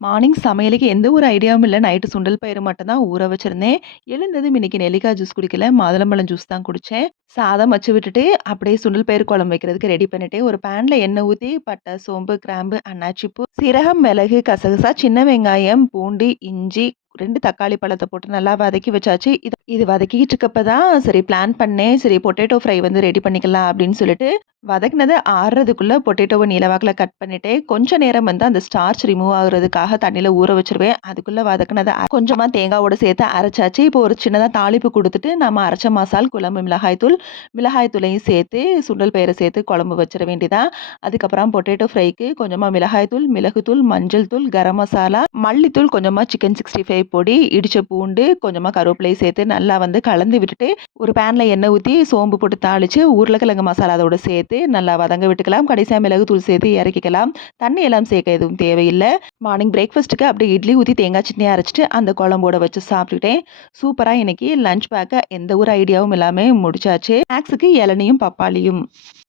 Morning சமையலுக்கு எந்த ஒரு ஐடியாவும் இல்ல. நைட்டு சுண்டல் பயிறு மட்டும் தான் ஊற வச்சிருந்தேன். எழுந்ததும் இன்னைக்கு நெல்லிக்காய் ஜூஸ் குடிக்கல. மாதுளம்பழம் ஜூஸ் தான் குடிச்சேன். சாதம் வச்சு விட்டுட்டு, அப்படியே சுண்டல் பயிறு குழம்பு வைக்கிறதுக்கு ரெடி பண்ணிட்டு, ஒரு பேன்ல எண்ணெய் ஊத்தி பட்டை, சோம்பு, கிராம்பு, அன்னாச்சி பூ, சீரகம், மிளகு, கசகசா, சின்ன வெங்காயம், பூண்டு, இஞ்சி, 2 தக்காளி பழத்த போட்டு நல்லா வதக்கி வச்சாச்சு. இது வதக்கிக்கிட்டு இருக்கப்ப தான் சரி பிளான் பண்ணேன். சரி பொட்டேட்டோ ஃப்ரை வந்து ரெடி பண்ணிக்கலாம் அப்படின்னு சொல்லிட்டு, வதக்குனது ஆறுறதுக்குள்ள பொட்டேட்டோவ நீள வாக்குல கட் பண்ணிட்டு, கொஞ்ச நேரம் வந்து அந்த ஸ்டார்ச் ரிமூவ் ஆகுறதுக்காக தண்ணீல ஊற வச்சுருவேன். அதுக்குள்ள வதக்குனத கொஞ்சமா தேங்காவோட சேர்த்து அரைச்சாச்சு. இப்போ ஒரு சின்னதா தாளிப்பு குடுத்துட்டு, நம்ம அரைச்ச மசால், குழம்பு மிளகாய் தூள், மிளகாய் தூளையும் சேர்த்து, சுண்டல் பயிர சேர்த்து குழம்பு வச்சிட வேண்டியதான். அதுக்கப்புறம் பொட்டேட்டோ ஃப்ரைக்கு கொஞ்சமா மிளகாய் தூள், மிளகுத்தூள், மஞ்சள் தூள், கரம் மசாலா, மல்லித்தூள், கொஞ்சமா சிக்கன் 65 பொடி, இடிச்ச பூண்டு, கொஞ்சமா கருவேப்பிலையும் சேர்த்து நல்லா வந்து கலந்து விட்டுட்டு, ஒரு பேன்ல எண்ணெய் ஊத்தி சோம்பு போட்டு தாளிச்சு, உருளைக்கிழங்கு மசாலா அதோட சேர்த்து நல்லா வதங்க விட்டுக்கலாம். கடைசியா மிளகுத்தூள் சேர்த்து இறக்கிக்கலாம். தண்ணி எல்லாம் சேர்க்க எதுவும் தேவையில்ல. மார்னிங் பிரேக்ஃபாஸ்ட்டுக்கு அப்படியே இட்லி ஊத்தி தேங்காய் சட்னி அரைச்சுட்டு அந்த குழம்போட வச்சு சாப்பிட்டுட்டேன். சூப்பரா இன்னைக்கு லஞ்ச் பேக்க எந்த ஒரு ஐடியாவும் இல்லாம முடிச்சாச்சு. ஸ்நாக்ஸுக்கு இளநியும், பப்பாளியும்.